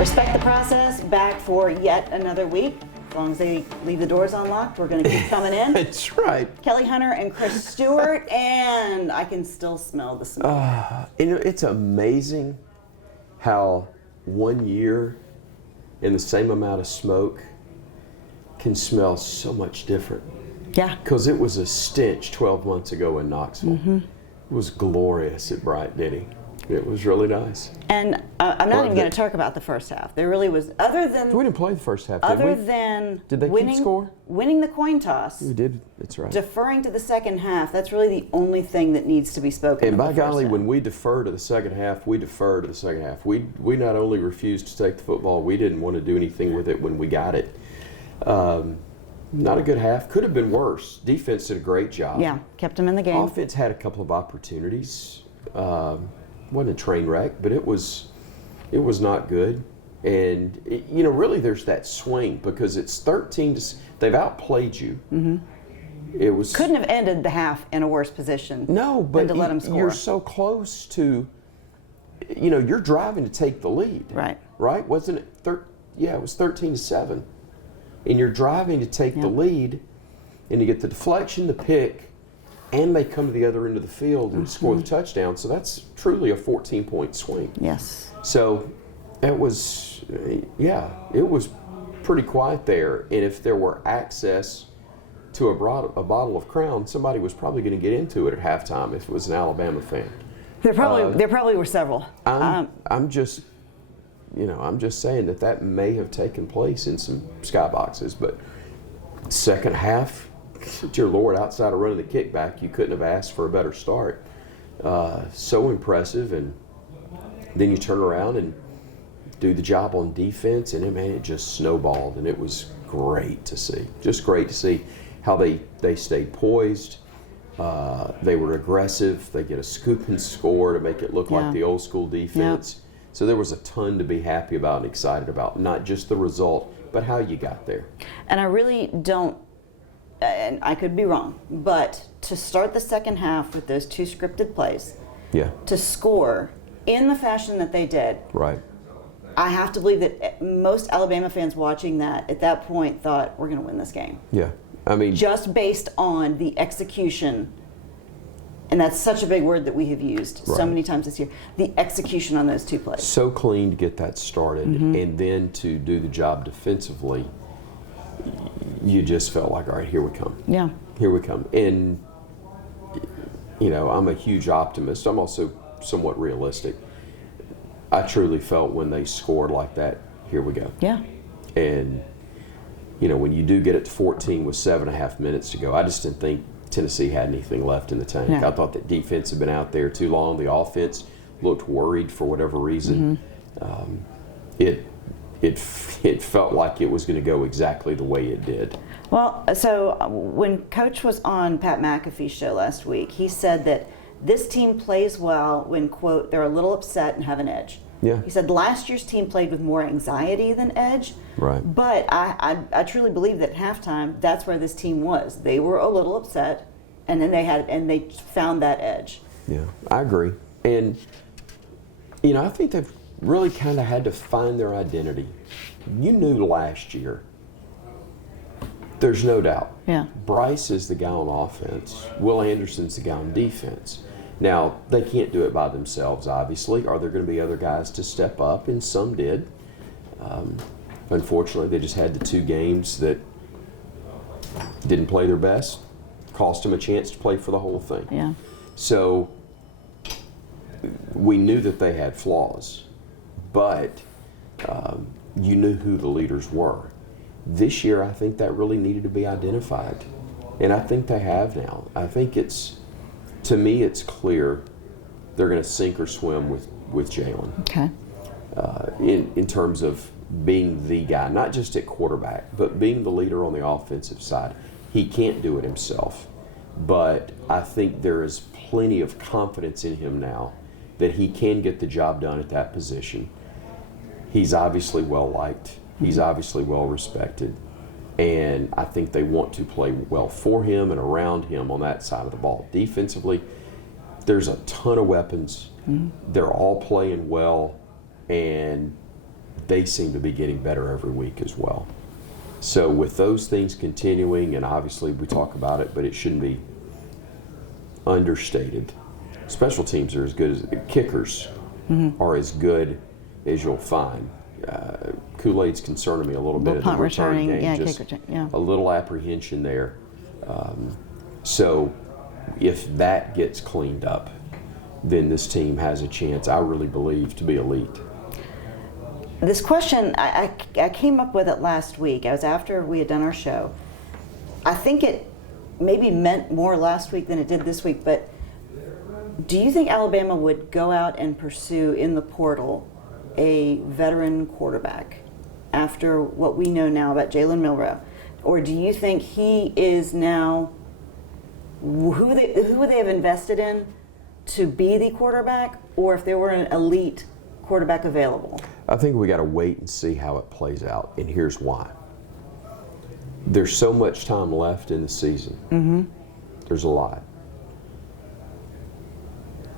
Respect the process, back for yet another week. As long as they leave the doors unlocked, we're going to keep coming in. That's right. Kelly Hunter and Chris Stewart, and I can still smell the smoke. It's amazing how 1 year in the same amount of smoke can smell so much different. Yeah. Because it was a stench 12 months ago in Knoxville. Mm-hmm. It was glorious at Bright Denny. It was really nice. And I'm not even going to talk about the first half. There really was, other than... We didn't play the first half, did Other we? than Did they keep score? Winning the coin toss. We did, that's right. Deferring to the second half, that's really the only thing that needs to be spoken. And by golly, when we defer to the second half, we defer to the second half. We not only refused to take the football, we didn't want to do anything with it when we got it. Not a good half. Could have been worse. Defense did a great job. Yeah, kept them in the game. Offense had a couple of opportunities. Wasn't a train wreck, but it was not good. And really, there's that swing because it's 13 to. They've outplayed you. Mm-hmm. It was couldn't have ended the half in a worse position. No, but than to let them score. You're so close to. You're driving to take the lead. Right. Right? Wasn't it? Yeah, it was 13-7, and you're driving to take the lead, and you get the deflection, the pick. And they come to the other end of the field and score the touchdown. So that's truly a 14-point swing. Yes. So it was pretty quiet there. And if there were access to a bottle of Crown, somebody was probably going to get into it at halftime if it was an Alabama fan. There probably were several. I'm just saying that may have taken place in some skyboxes. But second half, dear Lord, outside of running the kickback, you couldn't have asked for a better start. So impressive, and then you turn around and do the job on defense, and it just snowballed, and it was great to see. Just great to see how they stayed poised. They were aggressive. They get a scoop and score to make it look like the old school defense. So there was a ton to be happy about and excited about, not just the result, but how you got there. And I really don't, and I could be wrong, but to start the second half with those two scripted plays, to score in the fashion that they did, right? I have to believe that most Alabama fans watching that at that point thought, we're going to win this game. Yeah, I mean, just based on the execution, and that's such a big word that we have used so many times this year, the execution on those two plays. So clean to get that started, and then to do the job defensively. You just felt like, all right, here we come. Yeah. Here we come. And, I'm a huge optimist. I'm also somewhat realistic. I truly felt when they scored like that, here we go. Yeah. And, when you do get it to 14 with 7.5 minutes to go, I just didn't think Tennessee had anything left in the tank. No. I thought that defense had been out there too long. The offense looked worried for whatever reason. It felt like it was going to go exactly the way it did. Well, so when Coach was on Pat McAfee's show last week, he said that this team plays well when, quote, they're a little upset and have an edge. Yeah. He said last year's team played with more anxiety than edge. Right. But I truly believe that at halftime, that's where this team was. They were a little upset, and then they found that edge. Yeah, I agree. And, I think they've really kind of had to find their identity. You knew last year, there's no doubt. Yeah. Bryce is the guy on offense. Will Anderson's the guy on defense. Now, they can't do it by themselves, obviously. Are there going to be other guys to step up? And some did. Unfortunately, they just had the two games that didn't play their best, cost them a chance to play for the whole thing. Yeah. So we knew that they had flaws, but you knew who the leaders were. This year, I think that really needed to be identified, and I think they have now. I think to me, it's clear they're going to sink or swim with Jalen. Okay. In terms of being the guy, not just at quarterback, but being the leader on the offensive side. He can't do it himself, but I think there is plenty of confidence in him now that he can get the job done at that position. He's obviously well-liked. He's obviously well-respected. And I think they want to play well for him and around him on that side of the ball. Defensively, there's a ton of weapons. They're all playing well. And they seem to be getting better every week as well. So with those things continuing, and obviously we talk about it, but it shouldn't be understated. Special teams are as good as kickers are as good as you'll find. Kool-Aid's concerning me a little bit at the return game. Just a little apprehension there. So if that gets cleaned up, then this team has a chance, I really believe, to be elite. This question, I came up with it last week. It was after we had done our show. I think it maybe meant more last week than it did this week, but do you think Alabama would go out and pursue in the portal a veteran quarterback after what we know now about Jalen Milroe? Or do you think he is now who they have invested in to be the quarterback, or if there were an elite quarterback available? I think we got to wait and see how it plays out, and here's why. There's so much time left in the season. There's a lot.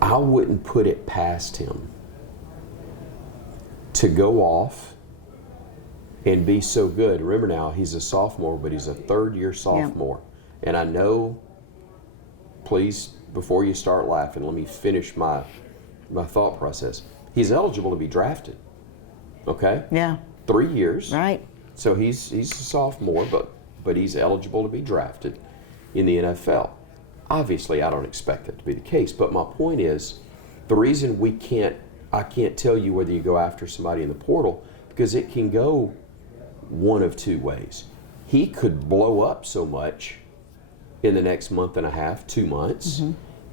I wouldn't put it past him to go off and be so good. Remember now, he's a sophomore, but he's a third-year sophomore. Yeah. And I know, please, before you start laughing, let me finish my thought process. He's eligible to be drafted, okay? Yeah. 3 years. Right. So he's a sophomore, but he's eligible to be drafted in the NFL. Obviously, I don't expect that to be the case, but my point is, the reason I can't tell you whether you go after somebody in the portal, because it can go one of two ways. He could blow up so much in the next month and a half, 2 months,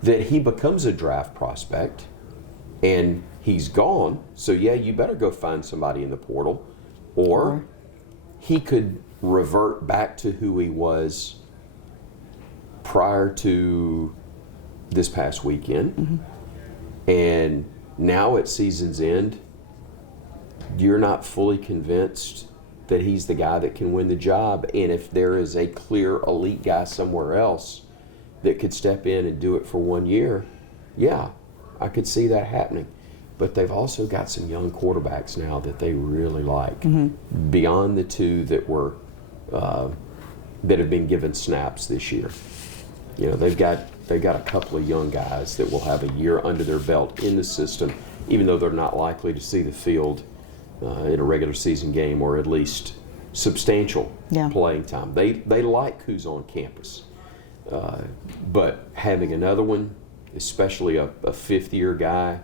that he becomes a draft prospect and he's gone. So yeah, you better go find somebody in the portal. Or he could revert back to who he was prior to this past weekend. And now at season's end, you're not fully convinced that he's the guy that can win the job. And if there is a clear elite guy somewhere else that could step in and do it for 1 year, yeah, I could see that happening. But they've also got some young quarterbacks now that they really like, beyond the two that were that have been given snaps this year. You know, they've got a couple of young guys that will have a year under their belt in the system, even though they're not likely to see the field in a regular season game, or at least substantial playing time. They like who's on campus. But having another one, especially a fifth-year guy,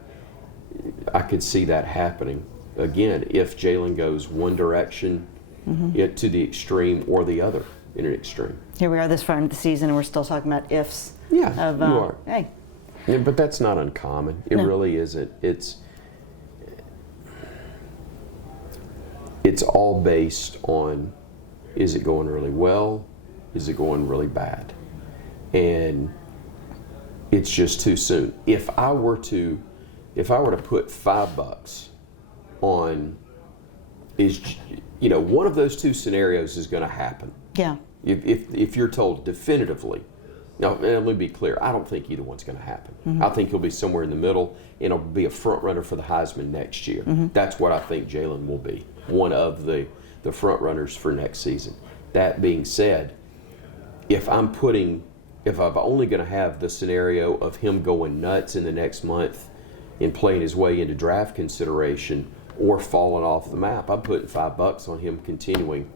I could see that happening. Again, if Jalen goes one direction to the extreme or the other in an extreme. Here we are this far into the season and we're still talking about ifs. Yeah, you are. Hey. Yeah, but that's not uncommon. It really isn't. It's all based on, is it going really well? Is it going really bad? And it's just too soon. If I were to put $5 on, one of those two scenarios is going to happen. Yeah. If you're told definitively, now let me be clear, I don't think either one's going to happen. I think he'll be somewhere in the middle, and he'll be a front runner for the Heisman next year. That's what I think Jalen will be, one of the front runners for next season. That being said, if I'm only going to have the scenario of him going nuts in the next month and playing his way into draft consideration or falling off the map, I'm putting $5 on him continuing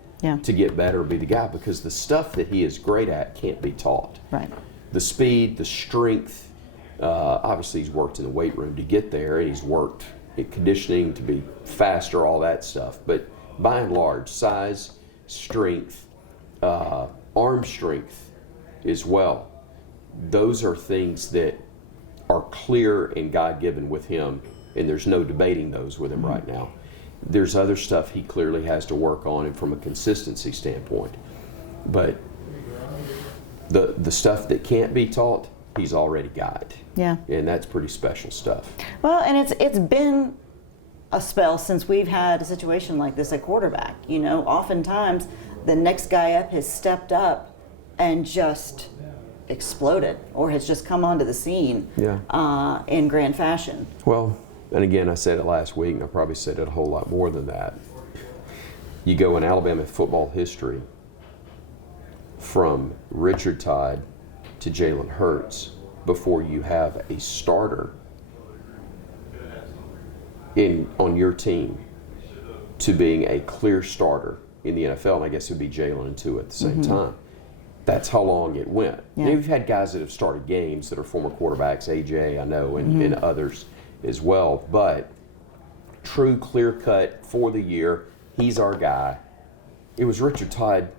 to get better, be the guy, because the stuff that he is great at can't be taught. Right. The speed, the strength, obviously he's worked in the weight room to get there, and he's worked in conditioning to be faster, all that stuff. But by and large, size, strength, arm strength as well, those are things that are clear and God-given with him, and there's no debating those with him right now. There's other stuff he clearly has to work on, and from a consistency standpoint. But the stuff that can't be taught, he's already got. Yeah. And that's pretty special stuff. Well, and it's been a spell since we've had a situation like this at quarterback. You know, oftentimes the next guy up has stepped up and just exploded, or has just come onto the scene in grand fashion. Well, and again, I said it last week, and I probably said it a whole lot more than that. You go in Alabama football history from Richard Todd to Jalen Hurts before you have a starter on your team to being a clear starter in the NFL, and I guess it would be Jalen and Tua at the same time. That's how long it went. Yeah. You know, you've had guys that have started games that are former quarterbacks, AJ, I know, and others as well, but true clear cut for the year, he's our guy. It was Richard Todd,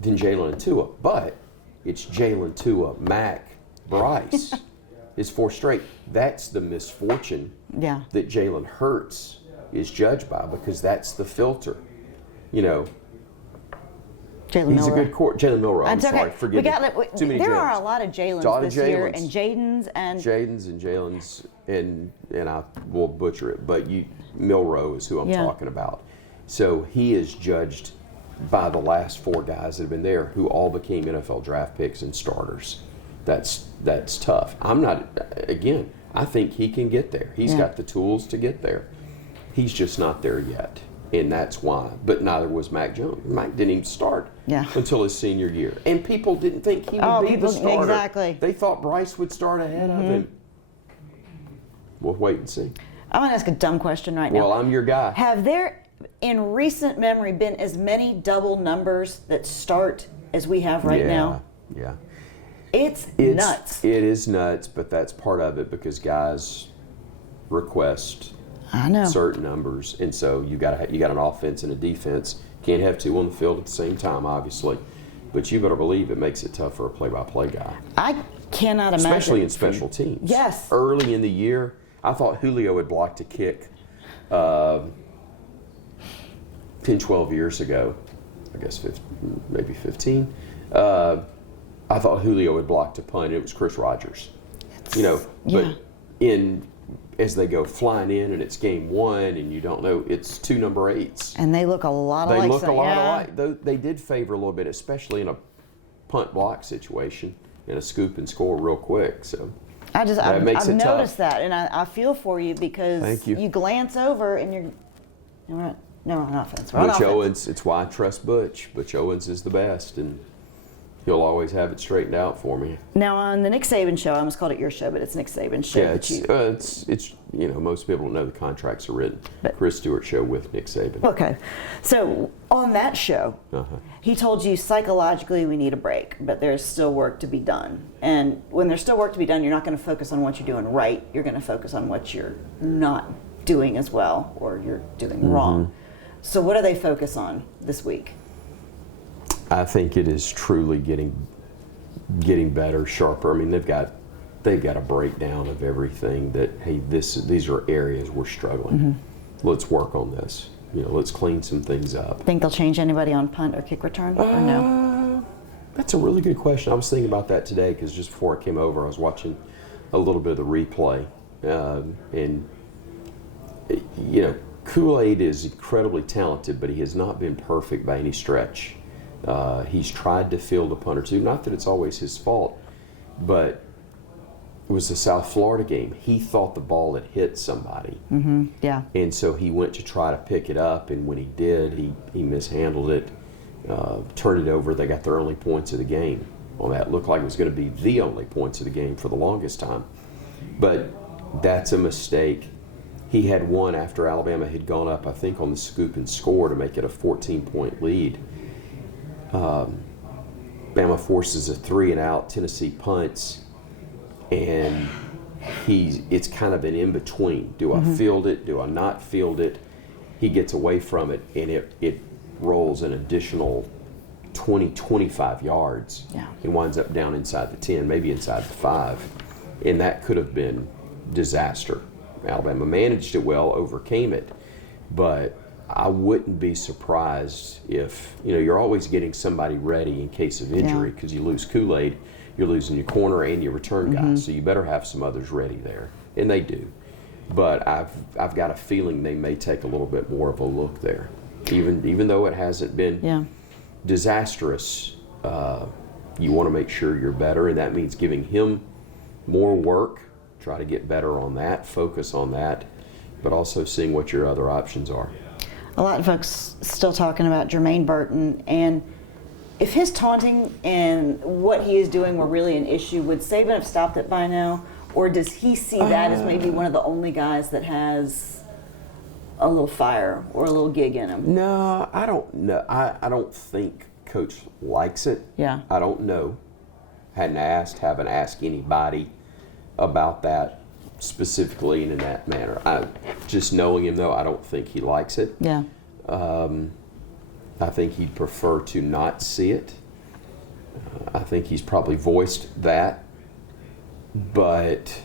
then Jalen and Tua, but it's Jalen, Tua, Mac, Bryce. It's 4 straight. That's the misfortune that Jalen Hurts is judged by, because that's the filter. You know, he's a good Jalen Milroe. I'm sorry, forgive me. Too many there Jalen's. are a lot of Jalens this year, and Jadens and Jalen's, and I will butcher it, but Milroe is who I'm talking about. So he is judged by the last 4 guys that have been there, who all became NFL draft picks and starters. That's tough. I think he can get there. He's got the tools to get there. He's just not there yet, and that's why. But neither was Mac Jones. Mac didn't even start until his senior year, and people didn't think he would be the starter. Exactly. They thought Bryce would start ahead of him. We'll wait and see. I'm going to ask a dumb question right now. Well, I'm your guy. Have there, in recent memory, been as many double numbers that start as we have right now? Yeah. It's nuts. It is nuts, but that's part of it, because guys request certain numbers, and so you got an offense and a defense. Can't have 2 on the field at the same time, obviously, but you better believe it makes it tough for a play-by-play guy. I cannot imagine, especially in special teams. Yes. Early in the year, I thought Julio had blocked a kick 10, 12 years ago. I guess 15, maybe 15. I thought Julio had blocked a punt. It was Chris Rogers. But as they go flying in, and it's game 1, and you don't know, it's 2 number 8s. And they look a lot alike. They look a lot alike. They did favor a little bit, especially in a punt block situation, and a scoop and score real quick. So I've noticed tough. That, and I feel for you, because you glance over and we're on offense. Butch Owens, it's why I trust Butch. Butch Owens is the best, and he'll always have it straightened out for me. Now, on the Nick Saban show, I almost called it your show, but it's Nick Saban's show. Yeah, it's most people don't know the contracts are written. Chris Stewart show with Nick Saban. Okay. So, on that show, he told you psychologically we need a break, but there's still work to be done. And when there's still work to be done, you're not going to focus on what you're doing right. You're going to focus on what you're not doing as well, or you're doing wrong. So what do they focus on this week? I think it is truly getting better, sharper. I mean, they've got a breakdown of everything that, hey, these are areas we're struggling. Let's work on this. Let's clean some things up. Think they'll change anybody on punt or kick return, or no? That's a really good question. I was thinking about that today, because just before I came over, I was watching a little bit of the replay, and Kool-Aid is incredibly talented, but he has not been perfect by any stretch. He's tried to field a punt or two. Not that it's always his fault, but it was the South Florida game. He thought the ball had hit somebody. And so he went to try to pick it up, and when he did, he mishandled it, turned it over. They got their only points of the game on that. It looked like it was going to be the only points of the game for the longest time. But that's a mistake. He had one after Alabama had gone up, I think, on the scoop and score to make it a 14-point lead. Bama forces a 3-and-out. Tennessee punts, and it's kind of an in-between. Do I field it? Do I not field it? He gets away from it, and it rolls an additional 20, 25 yards. And winds up down inside the 10, maybe inside the 5. And that could have been disaster. Alabama managed it well, overcame it, but I wouldn't be surprised if, you're always getting somebody ready in case of injury, because you lose Kool-Aid, you're losing your corner and your return guy, so you better have some others ready there, and they do. But I've got a feeling they may take a little bit more of a look there, even though it hasn't been disastrous. You want to make sure you're better, and that means giving him more work try to get better on that, focus on that, but also seeing what your other options are. A lot of folks still talking about Jermaine Burton, and if his taunting and what he is doing were really an issue, would Saban have stopped it by now? Or does he see that as maybe one of the only guys that has a little fire or a little gig in him? No, I don't know. I don't think Coach likes it. Yeah. I don't know. Haven't asked anybody about that specifically and in that manner. Just knowing him, though, I don't think he likes it. Yeah. I think he'd prefer to not see it. I think he's probably voiced that. But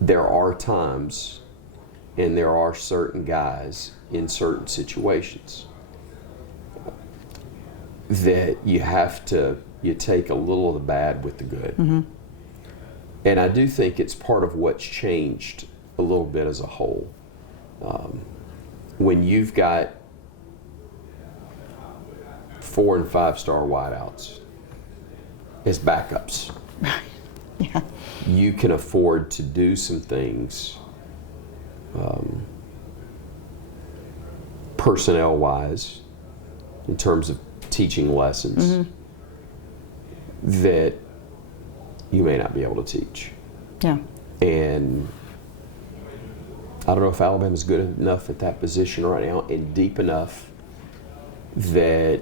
there are times and there are certain guys in certain situations that you take a little of the bad with the good. Mm-hmm. And I do think it's part of what's changed a little bit as a whole. When you've got 4 and 5 star wideouts as backups, Yeah. you can afford to do some things personnel wise in terms of teaching lessons Mm-hmm. that you may not be able to teach. Yeah. And I don't know if Alabama's good enough at that position right now and deep enough that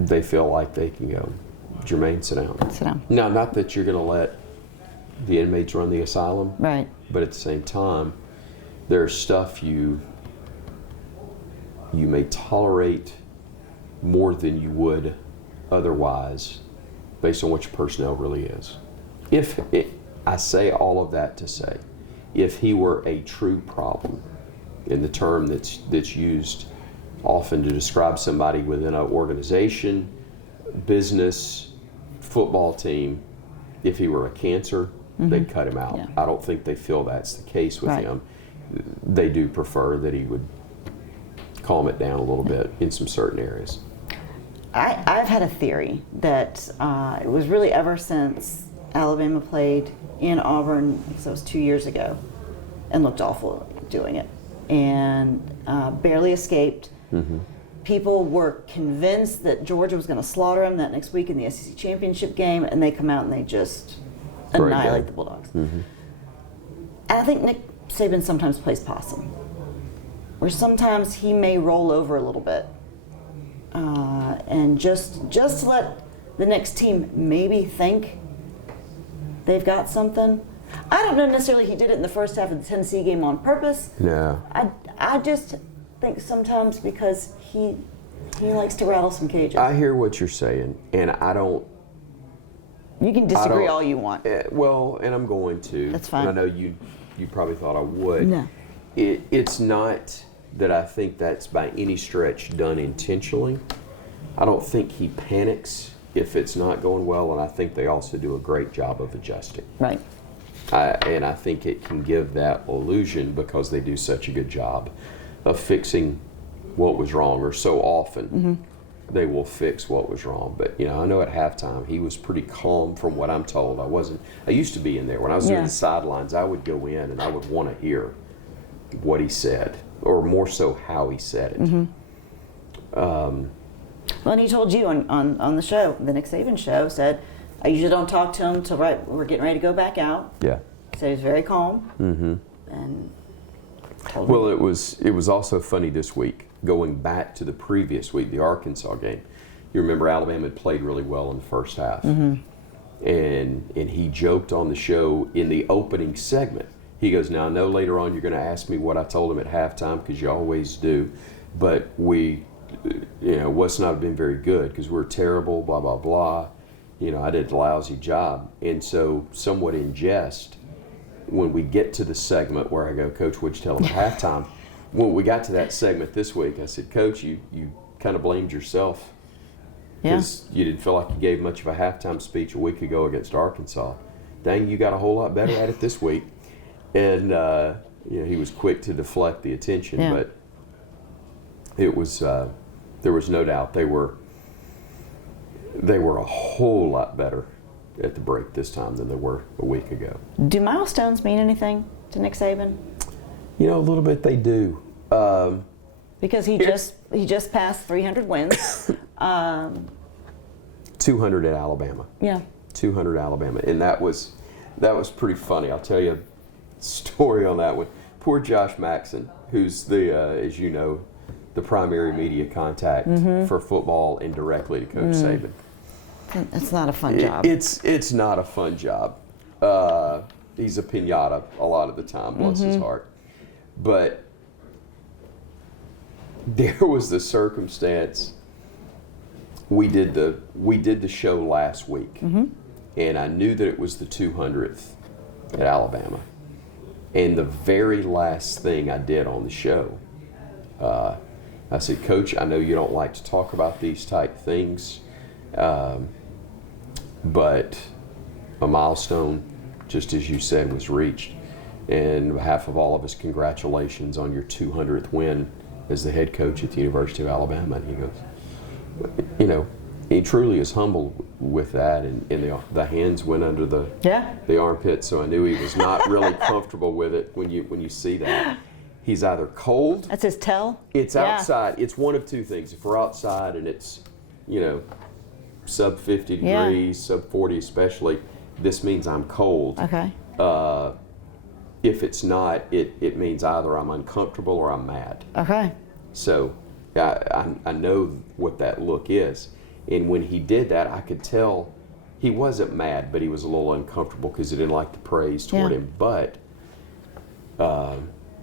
they feel like they can go, Jermaine, sit down. Sit down. Now, not that you're going to let the inmates run the asylum, Right. but at the same time, there's stuff you may tolerate more than you would otherwise based on what your personnel really is. I say all of that to say, if he were a true problem, in the term that's used often to describe somebody within an organization, business, football team, if he were a cancer, they'd cut him out. Yeah. I don't think they feel that's the case with Right. him. They do prefer that he would calm it down a little bit in some certain areas. I've had a theory that it was really ever since Alabama played in Auburn, so it was 2 years ago, and looked awful doing it, and barely escaped. Mm-hmm. People were convinced that Georgia was going to slaughter them that next week in the SEC championship game, and they come out and they just Great annihilate game. the Bulldogs. Mm-hmm. And I think Nick Saban sometimes plays possum, where sometimes he may roll over a little bit, and just to let the next team maybe think they've got something. I don't know necessarily he did it in the first half of the Tennessee game on purpose. No. I just think sometimes because he likes to rattle some cages. I hear what you're saying, and I don't. You can disagree all you want. Well, and I'm going to. That's fine. And I know you probably thought I would. No. It's not that I think that's by any stretch done intentionally. I don't think he panics if it's not going well, and I think they also do a great job of adjusting. Right. And I think it can give that illusion because they do such a good job of fixing what was wrong, or so often they will fix what was wrong. But, I know at halftime he was pretty calm from what I'm told. I used to be in there. When I was doing the sidelines, I would go in and I would want to hear what he said, or more so how he said it. Well, and he told you on the show, the Nick Saban show, said, I usually don't talk to him until we're getting ready to go back out. Yeah. He said he was very calm. Mm-hmm. And told Well, me. it was also funny this week, going back to the previous week, the Arkansas game. You remember Alabama had played really well in the first half. And he joked on the show in the opening segment. He goes, now I know later on you're going to ask me what I told him at halftime, because you always do, but we, must not have been very good because we're terrible, blah, blah, blah. I did a lousy job. And so somewhat in jest, when we get to the segment where I go, Coach, what'd you tell him at halftime? When we got to that segment this week, I said, Coach, you kind of blamed yourself because you didn't feel like you gave much of a halftime speech a week ago against Arkansas. Dang, you got a whole lot better at it this week. And he was quick to deflect the attention, but it was there was no doubt they were a whole lot better at the break this time than they were a week ago. Do milestones mean anything to Nick Saban? You know, a little bit they do. Because he just passed 300 wins. 200 at Alabama. Yeah. 200 Alabama, and that was pretty funny. I'll tell you a story on that one. Poor Josh Maxson, who's the as you know, the primary media contact for football and directly to Coach Saban. It's not a fun job. It's not a fun job. He's a piñata a lot of the time, bless his heart. But there was the circumstance. We did the show last week, and I knew that it was the 200th at Alabama. And the very last thing I did on the show, I said, Coach, I know you don't like to talk about these type things, but a milestone, just as you said, was reached. And on behalf of all of us, congratulations on your 200th win as the head coach at the University of Alabama. And he goes, you know, he truly is humble with that, and the hands went under the armpit, so I knew he was not really comfortable with it. When you see that, he's either cold. That's his tell. It's outside. It's one of two things. If we're outside and it's, you know, sub 50 degrees, sub 40 especially, this means I'm cold. Okay. If it's not, it means either I'm uncomfortable or I'm mad. Okay. So I know what that look is. And when he did that, I could tell he wasn't mad, but he was a little uncomfortable because he didn't like the praise toward him. But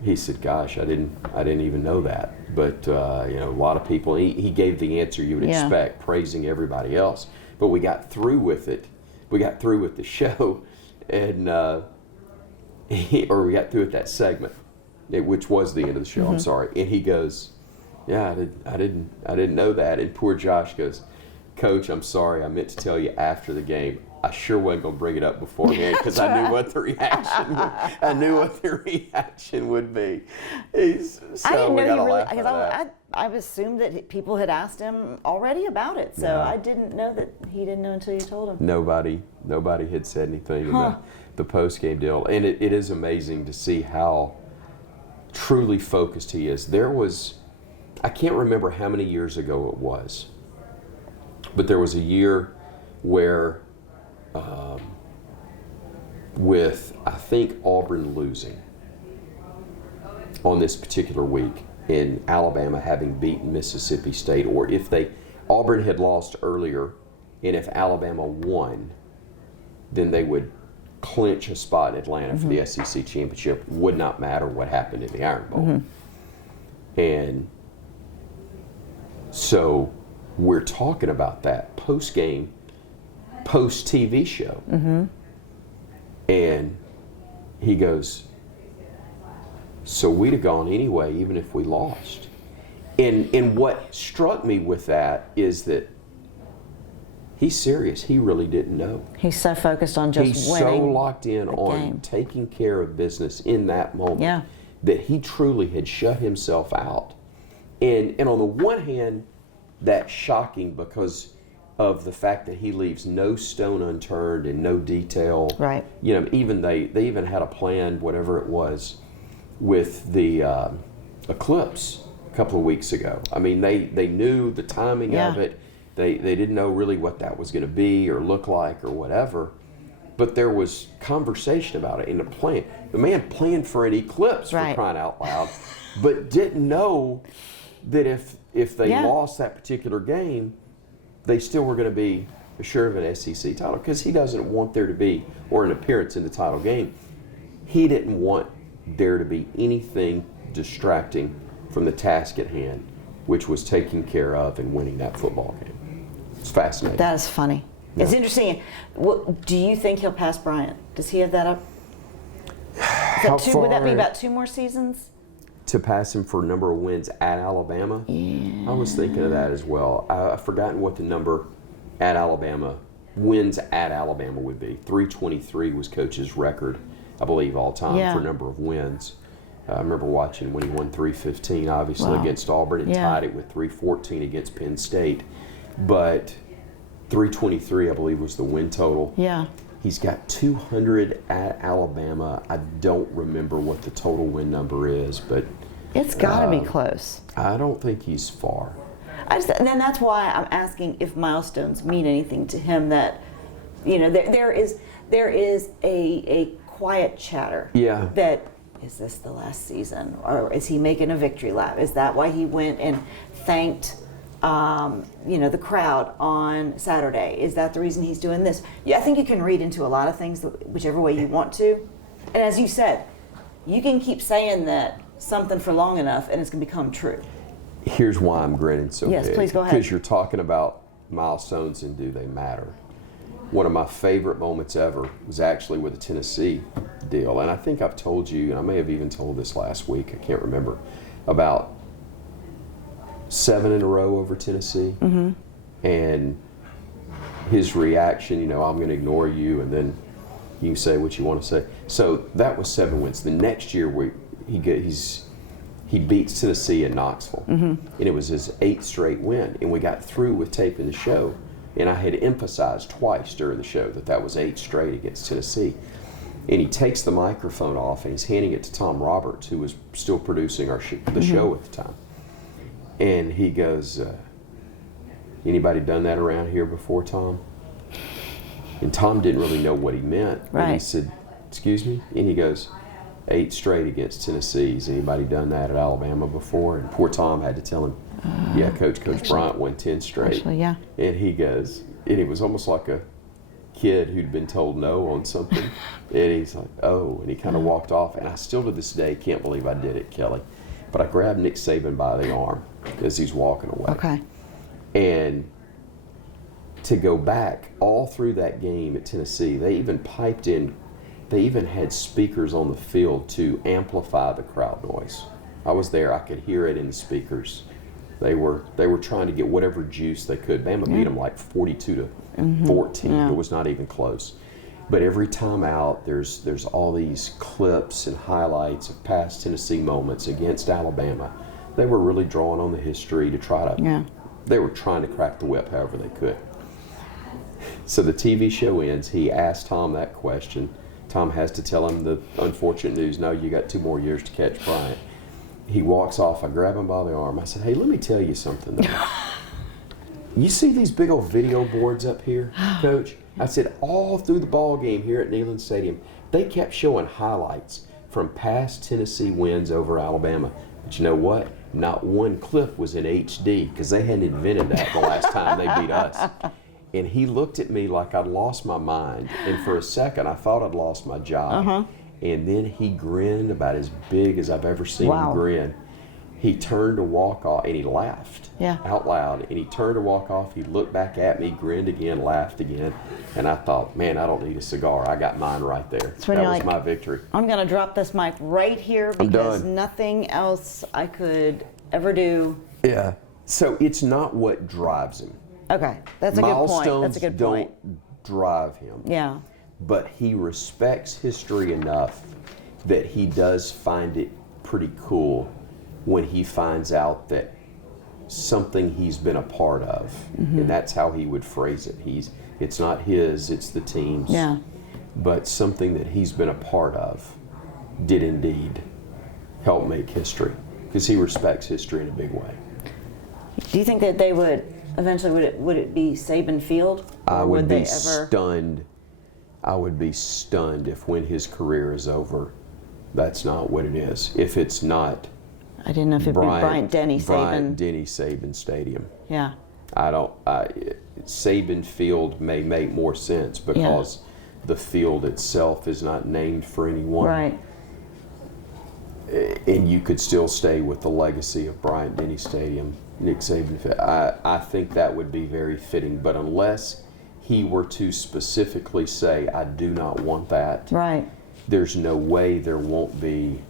he said, gosh, I didn't even know that. But, you know, a lot of people, he gave the answer you would expect, praising everybody else. But we got through with it. We got through with the show, and or we got through with that segment, which was the end of the show, I'm sorry. And he goes, yeah, I didn't know that. And poor Josh goes, Coach, I'm sorry, I meant to tell you after the game. I sure wasn't going to bring it up beforehand because I knew what the reaction would be. I didn't know he really, because I assumed that people had asked him already about it, so I didn't know that he didn't know until you told him. Nobody had said anything in the post-game deal, and it is amazing to see how truly focused he is. There was, I can't remember how many years ago it was, but there was a year where with, I think, Auburn losing on this particular week and Alabama having beaten Mississippi State, or if Auburn had lost earlier and if Alabama won, then they would clinch a spot in Atlanta for the SEC championship. Would not matter what happened in the Iron Bowl. And so we're talking about that post-game, post-TV show. And he goes, so we'd have gone anyway, even if we lost. And what struck me with that is that he's serious. He really didn't know. He's so focused on just He's winning. so locked in on game. taking care of business in that moment that he truly had shut himself out. And on the one hand, that's shocking because of the fact that he leaves no stone unturned and no detail. Right. You know, even they even had a plan, whatever it was, with the eclipse a couple of weeks ago. I mean, they knew the timing of it. They didn't know really what that was going to be or look like or whatever. But there was conversation about it in the plan. The man planned for an eclipse, for crying out loud, but didn't know that if they lost that particular game, they still were going to be assured of an SEC title, because he doesn't want there to be, or an appearance in the title game. He didn't want there to be anything distracting from the task at hand, which was taking care of and winning that football game. It's fascinating. That is funny. Yeah. It's interesting. Do you think he'll pass Bryant? Does he have that up? Would that be about 2 more seasons? To pass him for number of wins at Alabama? I was thinking of that as well. I've forgotten what the number at Alabama, wins at Alabama would be. 323 was Coach's record, I believe, all time for number of wins. I remember watching when he won 315, obviously, against Auburn, and tied it with 314 against Penn State. But 323, I believe, was the win total. Yeah. He's got 200 at Alabama. I don't remember what the total win number is, but It's got to be close. I don't think he's far. And that's why I'm asking if milestones mean anything to him. That, there is a quiet chatter. Yeah. That is this the last season, or is he making a victory lap? Is that why he went and thanked, the crowd on Saturday? Is that the reason he's doing this? Yeah, I think you can read into a lot of things whichever way you want to. And as you said, you can keep saying that something for long enough, and it's going to become true. Here's why I'm grinning so big. Yes, please go ahead. Because you're talking about milestones and do they matter. One of my favorite moments ever was actually with the Tennessee deal. And I think I've told you, and I may have even told this last week, I can't remember, about 7 in a row over Tennessee. Mm-hmm. And his reaction, I'm going to ignore you, and then you can say what you want to say. So that was 7 wins. The next year, he beats Tennessee in Knoxville, and it was his 8th straight win. And we got through with taping the show, and I had emphasized twice during the show that was 8 straight against Tennessee. And he takes the microphone off, and he's handing it to Tom Roberts, who was still producing the show at the time. And he goes, anybody done that around here before, Tom? And Tom didn't really know what he meant. Right. And he said, excuse me? And he goes, 8 straight against Tennessee. Has anybody done that at Alabama before? And poor Tom had to tell him, yeah, Coach Bryant won 10 straight. Actually, yeah. And he goes, and it was almost like a kid who'd been told no on something. And he's like, oh, and he kind of walked off. And I still to this day can't believe I did it, Kelly. But I grabbed Nick Saban by the arm as he's walking away. Okay. And to go back all through that game at Tennessee, they even piped in, they even had speakers on the field to amplify the crowd noise. I was there, I could hear it in the speakers. They were trying to get whatever juice they could. Bama beat them like 42-14. Yeah. It was not even close. But every time out, there's all these clips and highlights of past Tennessee moments against Alabama. They were really drawing on the history to try to, they were trying to crack the whip however they could. So the TV show ends. He asked Tom that question. Tom has to tell him the unfortunate news, no, you got 2 more years to catch Bryant. He walks off. I grab him by the arm. I said, hey, let me tell you something, though. You see these big old video boards up here, Coach? I said, all through the ball game here at Neyland Stadium, they kept showing highlights from past Tennessee wins over Alabama. But you know what? Not one clip was in HD because they hadn't invented that the last time they beat us. And he looked at me like I'd lost my mind. And for a second, I thought I'd lost my job. And then he grinned about as big as I've ever seen him grin. He turned to walk off, and he laughed out loud. And he turned to walk off. He looked back at me, grinned again, laughed again. And I thought, man, I don't need a cigar. I got mine right there. That was my victory. I'm going to drop this mic right here because nothing else I could ever do. Yeah. So it's not what drives him. Okay. That's a good point. Milestones That's a good point. don't drive him. Yeah. But he respects history enough that he does find it pretty cool when he finds out that something he's been a part of. And that's how he would phrase it. It's not his, it's the team's. Yeah. But something that he's been a part of did indeed help make history, because he respects history in a big way. Do you think that they would eventually, would it be Saban Field? Or I would they be stunned. I would be stunned if when his career is over, that's not what it is. If it's not, I didn't know if it'd be Bryant Denny Saban Stadium. Yeah. Saban Field may make more sense because the field itself is not named for anyone. Right. And you could still stay with the legacy of Bryant Denny Stadium, Nick Saban. I think that would be very fitting. But unless he were to specifically say, I do not want that, right, there's no way there won't be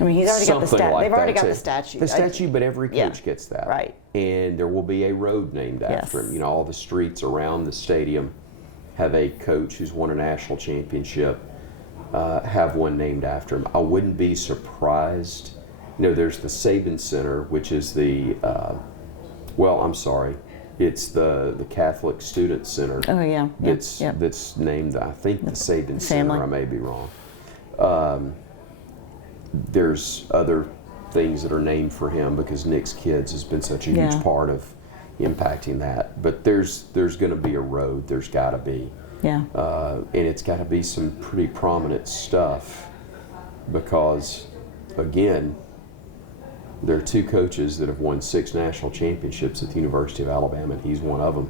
I mean, he's already got the statue. Like they've already got the statue. The statue, but every coach gets that. Right. And there will be a road named after him. You know, all the streets around the stadium have a coach who's won a national championship, have one named after him. I wouldn't be surprised. You know, there's the Saban Center, which is the Well, I'm sorry. It's the Catholic Student Center. Oh, yeah. That's named, I think, the Saban Center. I may be wrong. There's other things that are named for him because Nick's Kids has been such a huge part of impacting that. But there's going to be a road. There's got to be. Yeah. And it's got to be some pretty prominent stuff because, again, there are 2 coaches that have won 6 national championships at the University of Alabama, and he's one of them.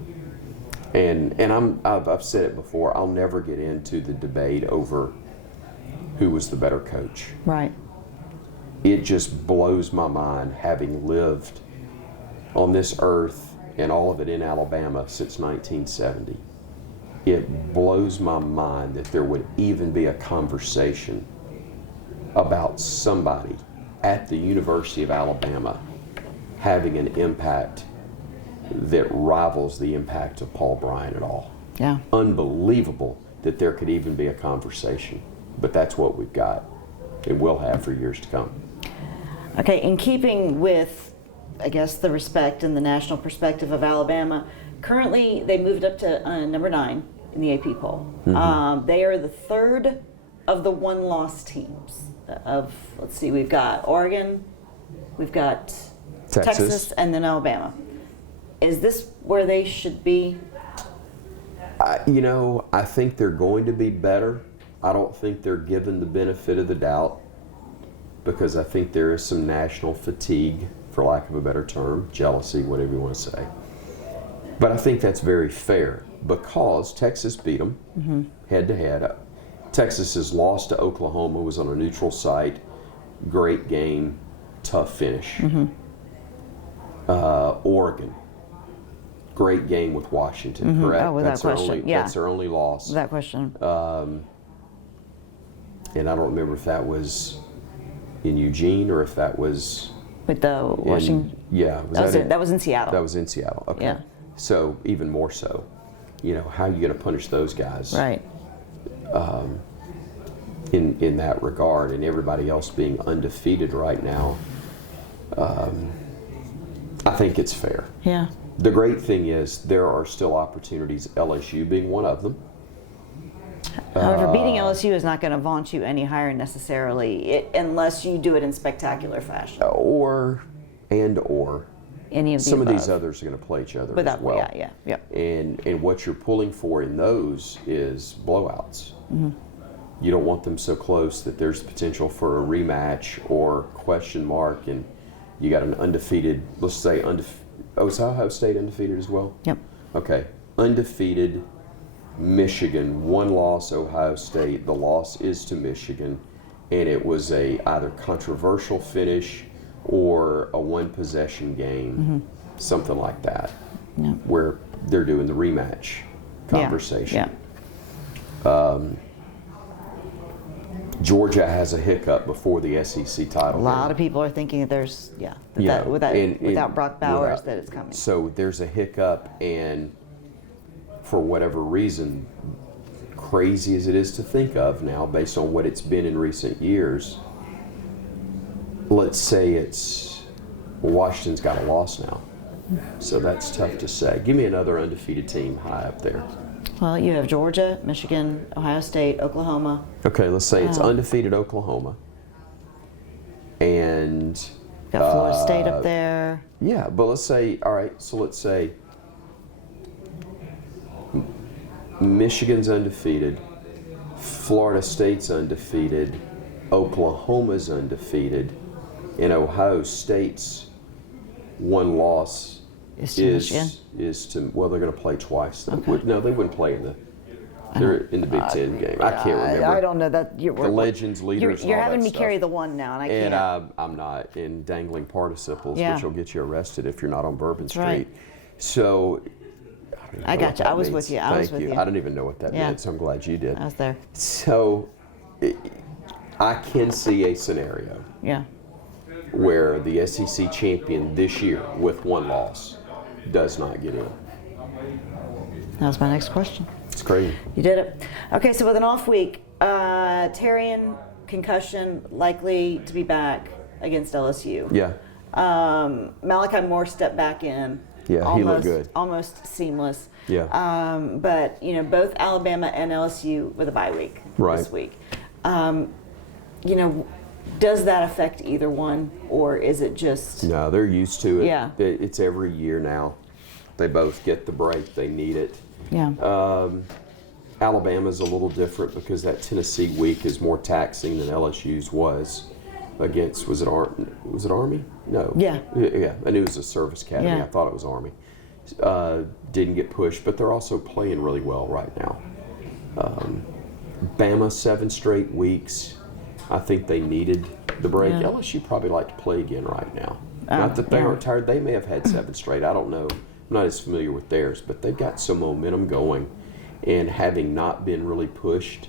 And I've said it before, I'll never get into the debate over who was the better coach. Right. It just blows my mind, having lived on this earth and all of it in Alabama since 1970. It blows my mind that there would even be a conversation about somebody at the University of Alabama having an impact that rivals the impact of Paul Bryant at all. Yeah. Unbelievable that there could even be a conversation, but that's what we've got and will have for years to come. Okay, in keeping with, I guess, the respect and the national perspective of Alabama, currently they moved up to number 9 in the AP poll. Mm-hmm. They are the 3rd of the 1-loss teams. Let's see, we've got Oregon, we've got Texas, and then Alabama. Is this where they should be? I think they're going to be better. I don't think they're given the benefit of the doubt because I think there is some national fatigue, for lack of a better term, jealousy, whatever you want to say. But I think that's very fair because Texas beat them head-to-head. Texas has lost to Oklahoma, was on a neutral site, great game, tough finish. Oregon, great game with Washington, correct? Oh, without question. That's their only loss. Without question. And I don't remember if that was in Eugene or if that was with the Washington. That was in Seattle. That was in Seattle. Okay. Yeah. So even more so, how are you going to punish those guys? Right. In that regard, and everybody else being undefeated right now, I think it's fair. Yeah. The great thing is there are still opportunities, LSU being one of them. However, beating LSU is not going to vaunt you any higher necessarily, unless you do it in spectacular fashion. Or any of the some above. of these others are going to play each other as well. Yeah. And what you're pulling for in those is blowouts. You don't want them so close that there's potential for a rematch or question mark, and you got an undefeated, let's say, is Ohio State undefeated as well? Yep. Okay. Undefeated Michigan, 1 loss Ohio State. The loss is to Michigan, and it was a either controversial finish or a 1-possession game, something like that, where they're doing the rematch conversation. Georgia has a hiccup before the SEC title. A lot of people are thinking that there's, without Brock Bowers, that it's coming. So there's a hiccup, and for whatever reason, crazy as it is to think of now, based on what it's been in recent years, let's say Washington's got a loss now. So that's tough to say. Give me another undefeated team high up there. Well, you have Georgia, Michigan, Ohio State, Oklahoma. Okay, let's say it's undefeated Oklahoma. And got Florida State up there. Yeah, but let's say Michigan's undefeated, Florida State's undefeated, Oklahoma's undefeated, and Ohio State's 1 loss is to they're going to play twice. Okay. No, they wouldn't play they're in the Big Ten game. I can't remember. I don't know that. The legends, leaders, You're all having that me stuff. carry the 1 now, and I can't. And I'm not in dangling participles, which will get you arrested if you're not on Bourbon Street. Right. So I got you. I was with you. Thank you. I don't even know what that meant, so I'm glad you did. I was there. So I can see a scenario where the SEC champion this year with 1 loss does not get in. That was my next question. It's crazy. You did it. Okay, so with an off week, Tarian, concussion, likely to be back against LSU. Yeah. Malachi Moore stepped back in. Yeah, he looked good. Almost seamless. Yeah. But both Alabama and LSU with a bye week this week. Does that affect either one, or is it just? No, they're used to it. Yeah. It's every year now. They both get the break. They need it. Yeah. Alabama's a little different because that Tennessee week is more taxing than LSU's was against, was it Army? No. Yeah. Yeah, I knew it was a service academy. Yeah. I thought it was Army. Didn't get pushed, but they're also playing really well right now. Bama, 7 straight weeks. I think they needed the break. Yeah. LSU probably like to play again right now. Not that they aren't tired. They may have had 7 straight. I don't know. I'm not as familiar with theirs, but they've got some momentum going. And having not been really pushed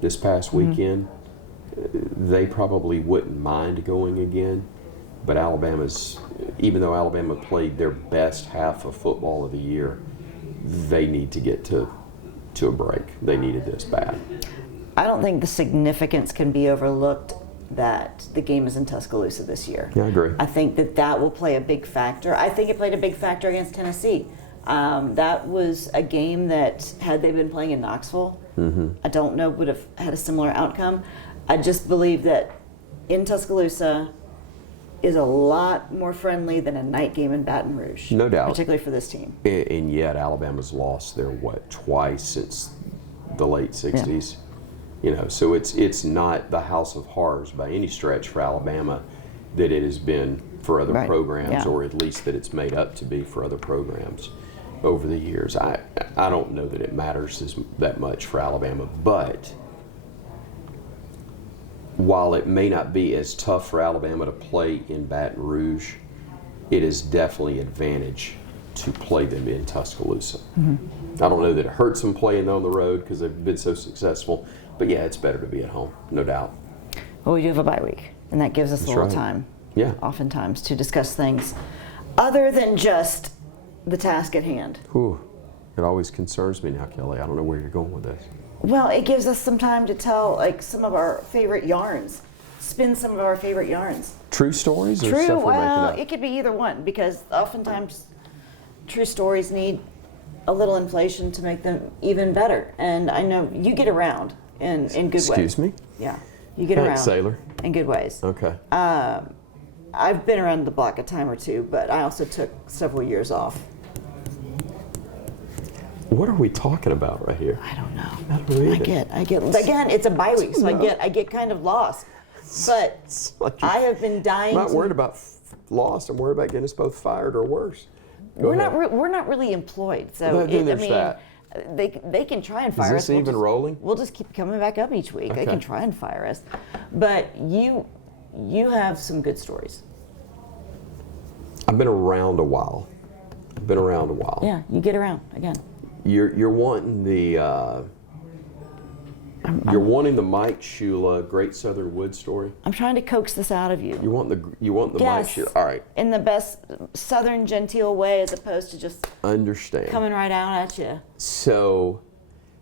this past weekend, they probably wouldn't mind going again. But even though Alabama played their best half of football of the year, they need to get to a break. They needed this bad. I don't think the significance can be overlooked that the game is in Tuscaloosa this year. Yeah, I agree. I think that will play a big factor. I think it played a big factor against Tennessee. That was a game that, had they been playing in Knoxville, I don't know would have had a similar outcome. I just believe that in Tuscaloosa is a lot more friendly than a night game in Baton Rouge. No doubt. Particularly for this team. And yet Alabama's lost their, twice since the late 60s. Yeah. So it's not the house of horrors by any stretch for Alabama that it has been for other programs, or at least that it's made up to be for other programs over the years. I don't know that it matters that much for Alabama, but while it may not be as tough for Alabama to play in Baton Rouge, it is definitely an advantage to play them in Tuscaloosa. I don't know that it hurts them playing on the road because they've been so successful, but yeah, it's better to be at home, no doubt. Well, we do have a bye week, and that gives us a little time, oftentimes, to discuss things other than just the task at hand. Ooh, it always concerns me now, Kelly. I don't know where you're going with this. Well, it gives us some time to tell some of our favorite yarns, spin some of our favorite yarns. True stories or True, stuff we're making up? It could be either one, because oftentimes true stories need a little inflation to make them even better. And I know you get around in good ways. Excuse me? Yeah, you get around. Sailor. In good ways. Okay. I've been around the block a time or two, but I also took several years off. What are we talking about right here? I don't know. I don't know either. I get. Again, it's a bye week, so I get kind of lost. But I have been dying. I'm not worried about lost. I'm worried about getting us both fired or worse. We're not really employed, so they can try and fire us. Is this even rolling? We'll just keep coming back up each week. Okay. They can try and fire us, but you have some good stories. I've been around a while. Yeah, you get around again. You're wanting the Mike Shula Great Southern Wood story. I'm trying to coax this out of you. You want the Mike Shula. All right. In the best Southern genteel way, as opposed to just coming right out at you. So,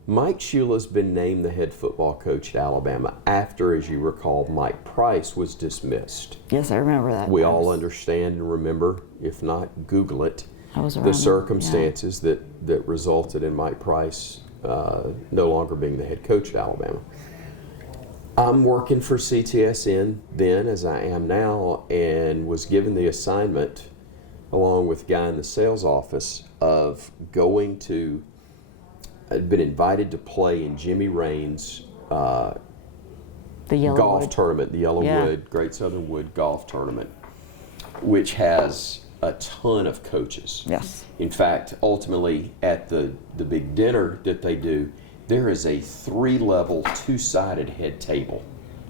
Mike Shula's been named the head football coach at Alabama after, as you recall, Mike Price was dismissed. Yes, I remember that. We all understand and remember. If not, Google it. I was around the circumstances that resulted in Mike Price no longer being the head coach at Alabama. I'm working for CTSN then, as I am now, and was given the assignment, along with a guy in the sales office, of going to. I'd been invited to play in Jimmy Raines' the golf tournament, the Yellowwood Great Southern Wood golf tournament, which has a ton of coaches. Yes. In fact, ultimately, at the big dinner that they do, there is a 3-level, 2-sided head table.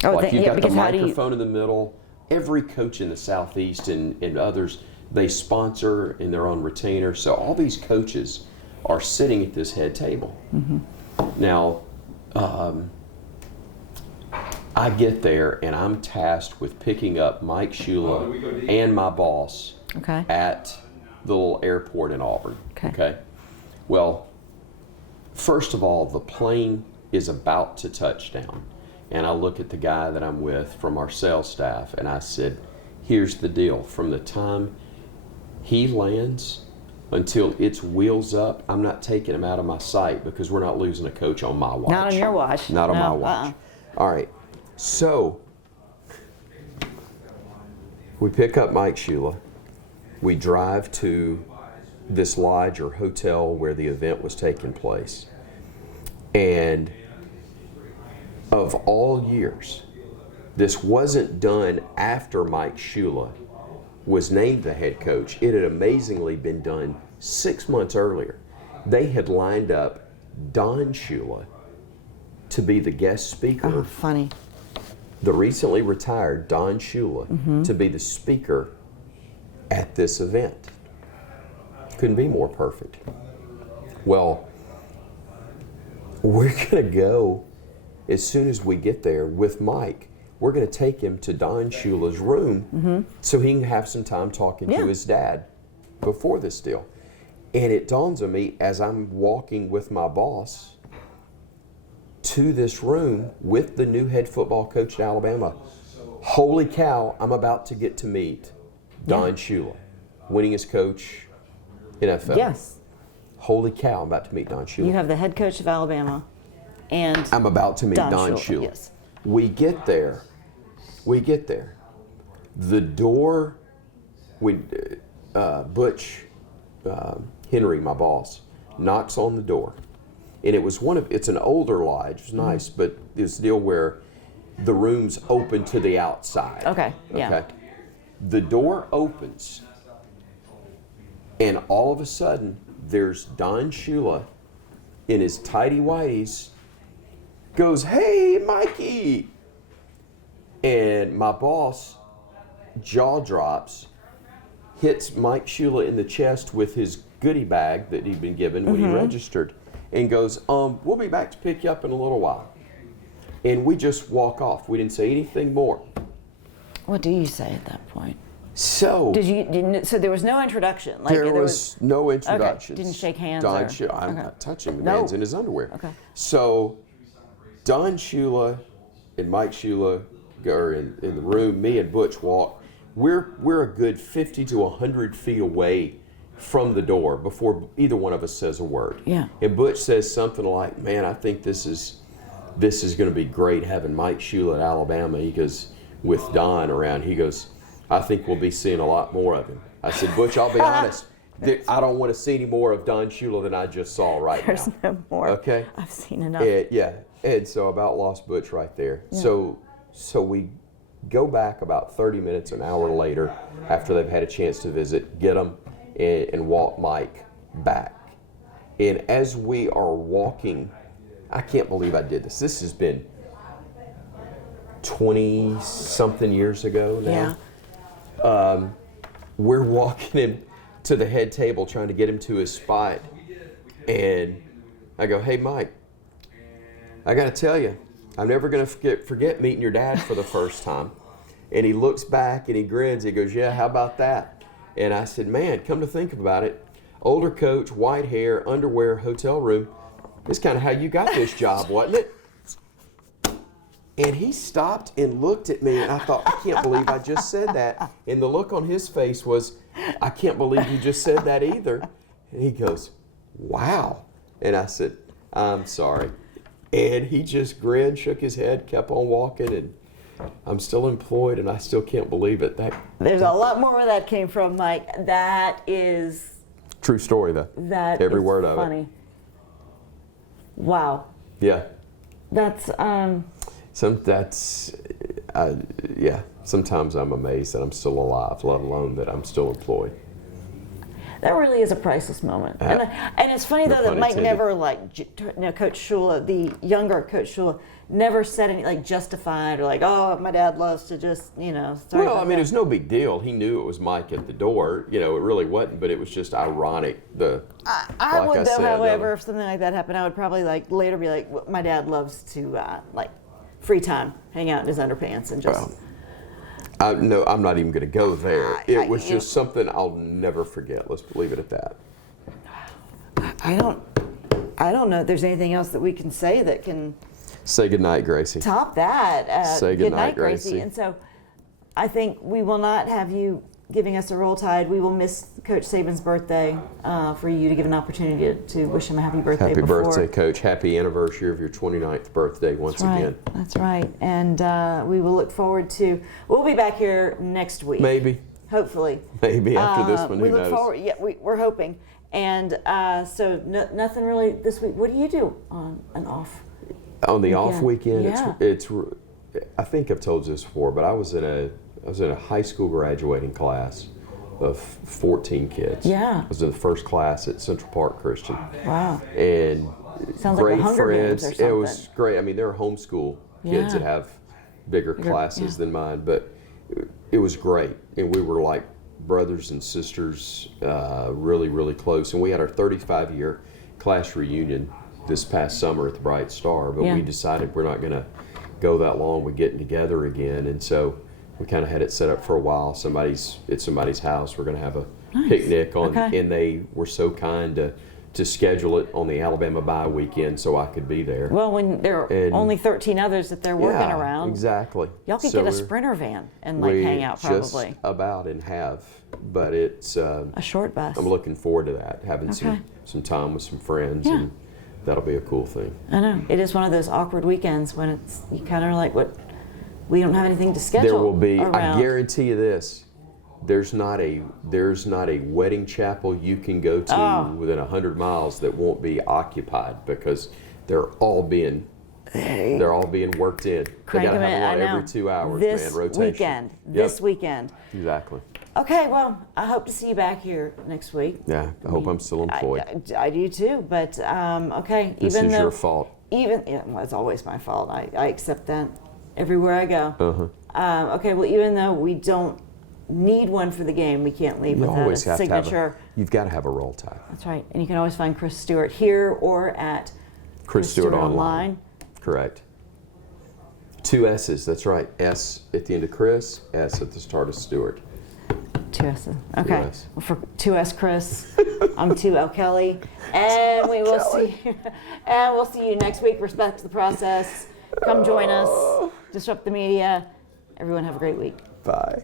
You've got the microphone in the middle. Every coach in the Southeast and others, they sponsor in their own retainer. So all these coaches are sitting at this head table. Now, I get there and I'm tasked with picking up Mike Shula and my boss at the little airport in Auburn. Okay. Well, first of all, the plane is about to touch down. And I look at the guy that I'm with from our sales staff and I said, here's the deal. From the time he lands until it's wheels up, I'm not taking him out of my sight because we're not losing a coach on my watch. Not on your watch. Not on No, my watch. All right. So we pick up Mike Shula. We drive to this lodge or hotel where the event was taking place. And of all years, this wasn't done after Mike Shula was named the head coach. It had amazingly been done 6 months earlier. They had lined up Don Shula to be the guest speaker. Oh, funny. The recently retired Don Shula to be the speaker at this event. Couldn't be more perfect. Well, we're going to go as soon as we get there with Mike. We're going to take him to Don Shula's room so he can have some time talking to his dad before this deal. And it dawns on me as I'm walking with my boss to this room with the new head football coach at Alabama. Holy cow, I'm about to get to meet Don Shula, winningest coach in NFL. Yes. Holy cow, I'm about to meet Don Shula. You have the head coach of Alabama and I'm about to meet Don Shula. Yes. We get there. The door, Butch Henry, my boss, knocks on the door. And it was it's an older lodge, it's nice, but it's a deal where the room's open to the outside. Okay, yeah. The door opens, and all of a sudden, there's Don Shula in his tighty-whities, goes, "Hey, Mikey!" And my boss, jaw drops, hits Mike Shula in the chest with his goodie bag that he'd been given when he registered, and goes, "We'll be back to pick you up in a little while." And we just walk off. We didn't say anything more. What do you say at that point? So So there was no introduction. Like there was no introduction. Okay. Didn't shake hands. Don Shula. I'm not touching the man's in his underwear. Okay. So Don Shula and Mike Shula are in the room. Me and Butch walk. We're a good 50 to 100 feet away from the door before either one of us says a word. Yeah. And Butch says something like, "Man, I think this is going to be great having Mike Shula at Alabama." He goes, with Don around, he goes, "I think we'll be seeing a lot more of him." I said, "Butch, I'll be honest. I don't want to see any more of Don Shula than I just saw right There's now." no more. Okay. I've seen enough. And so I about lost Butch right there. Yeah. So we go back about 30 minutes, an hour later, after they've had a chance to visit, get them, and walk Mike back. And as we are walking, I can't believe I did this. This has been 20-something years ago now. Yeah. We're walking him to the head table trying to get him to his spot. And I go, "Hey, Mike, I got to tell you, I'm never going to forget meeting your dad for the first time." And he looks back and he grins. He goes, "Yeah, how about that?" And I said, "Man, come to think about it, older coach, white hair, underwear, hotel room, it's kind of how you got this job, wasn't it?" And he stopped and looked at me, and I thought, I can't believe I just said that. And the look on his face was, I can't believe you just said that either. And he goes, "Wow." And I said, "I'm sorry." And he just grinned, shook his head, kept on walking, and I'm still employed, and I still can't believe it. There's a lot more where that came from, Mike. That is... True story, though. That Every is word of funny. it. Wow. Yeah. That's... Sometimes I'm amazed that I'm still alive, let alone that I'm still employed. That really is a priceless moment. And it's funny, no though, that pun Mike intended. never, Coach Shula, the younger Coach Shula, never said any, justified or "Oh, my dad loves to just, sorry Well, about I mean, that." it was no big deal. He knew it was Mike at the door. It really wasn't, but it was just ironic. I would, though, however, if something like that happened, I would probably, later be like, "Well, my dad loves to, free time, hang out in his underpants and just..." No, I'm not even going to go there. It was just something I'll never forget. Let's leave it at that. I don't know if there's anything else that we can say that can Say goodnight, Gracie. top that. Say goodnight, Gracie. And so I think we will not have you giving us a Roll Tide. We will miss Coach Saban's birthday for you to give an opportunity to wish him a happy birthday. Happy before. birthday, Coach. Happy anniversary of your 29th birthday once again. That's right. And we will look forward to, we'll be back here next week. Maybe. Hopefully. Maybe after this one, who we look knows? forward, yeah, we're hoping. And so nothing really this week. What do you do on an off? On the off weekend, Yeah. it's I think I've told you this before, but I was in a high school graduating class of 14 kids. Yeah. I was in the first class at Central Park Christian. Wow. And Sounds like great the Hunger friends. Games or something. It was great. I mean, there are homeschool kids Yeah. that have bigger classes than mine, but it was great. And we were like brothers and sisters, really, really close. And we had our 35-year class reunion this past summer at the Bright Star, but we decided we're not going to go that long with getting together again. And so we kind of had it set up for a while. At somebody's house. We're going to have a picnic on, and they were so kind to schedule it on the Alabama bye weekend so I could be there. Well, when there are only 13 others that they're working around. Exactly. Y'all could get a Sprinter van and hang out probably. Just about and have, but it's a short bus. I'm looking forward to that, having some time with some friends, and that'll be a cool thing. I know. It is one of those awkward weekends when it's you kind of like, what? We don't have anything to schedule. There will be. Around. I guarantee you this. There's not a wedding chapel you can go to within 100 miles that won't be occupied because they're all being worked in. They gotta have one every 2 hours, this rotation. This weekend. Exactly. Okay, well, I hope to see you back here next week. Yeah, I hope I'm still employed. I do too, but okay. This is your fault. Well, it's always my fault. I accept that everywhere I go. Okay, well, even though we don't need one for the game, we can't leave without a signature. You've got to have a Roll Tide. That's right, and you can always find Chris Stewart here or at Chris Stewart online. Correct. 2 S's. That's right. S at the end of Chris. S at the start of Stewart. 2 S's. Okay. Well, for 2S Chris, I'm 2L Kelly, and we will see. And we'll see you next week. Respect the process. Come join us. Disrupt the media. Everyone have a great week. Bye.